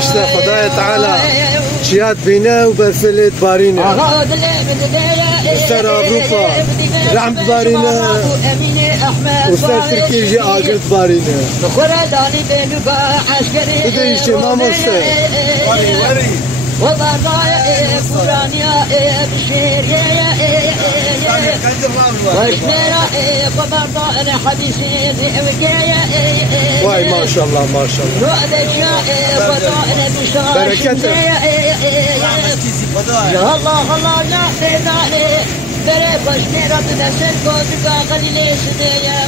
işte خدای تعالی شیاد بینه و برسلت بارینه سر اوروپا رحمت بارینه و سر ترکیه جی آگرت بارینه بده ایشه ما مرسه وضايا فلانيا بشير وشميرا وضايا حديثي واي ما شاء الله ما شاء الله بركته يا الله الله لا تدعني بري بشميرا بنسل كوزكا قليلي سديا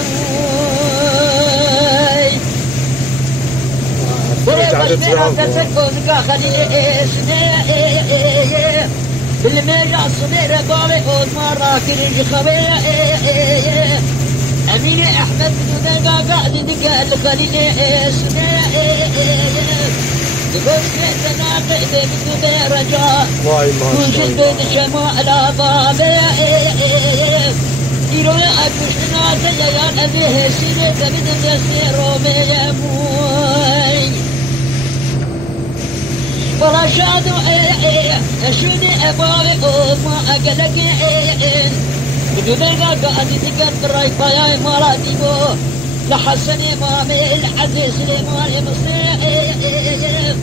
بالميجا الصدير بابي قد مرة كريج خبير أمين أحمد دقا قاعد دقا الخليل يقول كيتنا قيدي بدو رجاء واي ما شاء الله وجدد شمال بابي يروي أكشنا تجيان أبيه سيري تبد يسيرو بيموي ولا شادو شودي أبوي وما أقلق بدو دقا قاعد تقر براي بايا مراتي بو لحسني مامي العزيز لمالي مصير